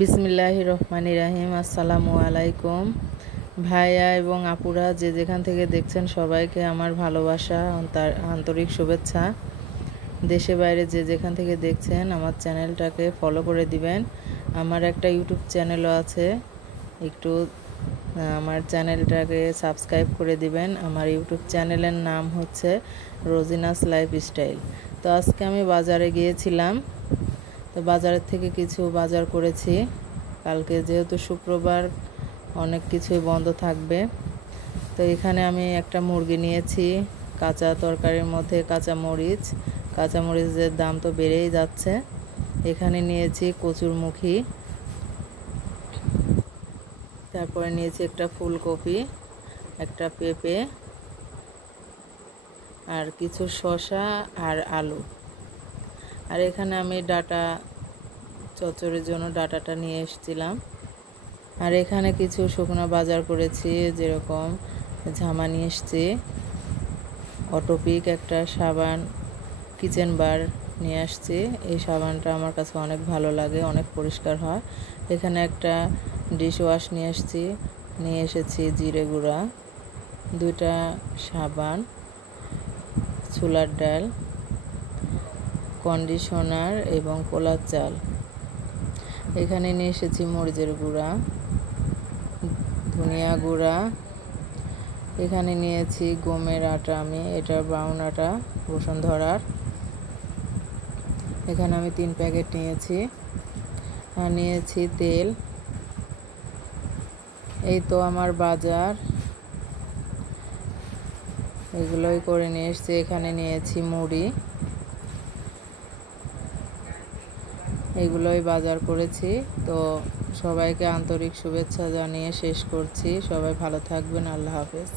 বিসমিল্লাহির রহমানির রহিম। আসসালামু আলাইকুম ভাইয়া এবং আপুরা, যে যেখান থেকে দেখছেন সবাইকে আমার ভালোবাসা, আন্তরিক শুভেচ্ছা। দেশে বাইরে যে যেখান থেকে দেখছেন আমার চ্যানেলটাকে ফলো করে দিবেন। আমার একটা ইউটিউব চ্যানেলও আছে, একটু আমার চ্যানেলটাকে সাবস্ক্রাইব করে দিবেন। আমার ইউটিউব চ্যানেলের নাম হচ্ছে রোজিনাস লাইফস্টাইল। তো আজকে আমি বাজারে গিয়েছিলাম, তো বাজারের থেকে কিছু বাজার করেছি। কালকে যেহেতু শুক্রবার অনেক কিছুই বন্ধ থাকবে, তো এখানে আমি একটা মুরগি নিয়েছি। কাঁচা তরকারির মধ্যে কাঁচামরিচের দাম তো বেড়েই যাচ্ছে। এখানে নিয়েছি কচুরমুখী, তারপরে নিয়েছি একটা ফুলকপি, একটা পেঁপে, আর কিছু শসা আর আলু। আর এখানে আমি ডাটা চচ্চড়ির জন্য ডাটাটা নিয়ে এসেছিলাম। আর এখানে কিছু শুকনো বাজার করেছি, যেরকম ঝামা নিয়ে এসেছি, অটোপিক, একটা সাবান, কিচেন বার নিয়ে আসছি। এই সাবানটা আমার কাছে অনেক ভালো লাগে, অনেক পরিষ্কার হয়। এখানে একটা ডিশ ওয়াশ নিয়ে এসেছি জিরে গুঁড়া, 2টা সাবান, ছোলার ডাল, কন্ডিশনার এবং কোলার চাল। এখানে নিয়ে এসেছি মরিচের গুঁড়া, ধনিয়া গুঁড়া। এখানে নিয়েছি গমের আটা, আমি এটা ব্রাউন আটা বসুন্ধরার। এখানে আমি 3 প্যাকেট নিয়েছি। আর নিয়েছি তেল। এই তো আমার বাজার, এগুলোই করে নিয়ে এসেছি। এখানে নিয়েছি মুড়ি, এগুলোই বাজার করেছি। তো সবাইকে আন্তরিক শুভেচ্ছা জানিয়ে শেষ করছি। সবাই ভালো থাকবেন। আল্লাহ হাফেজ।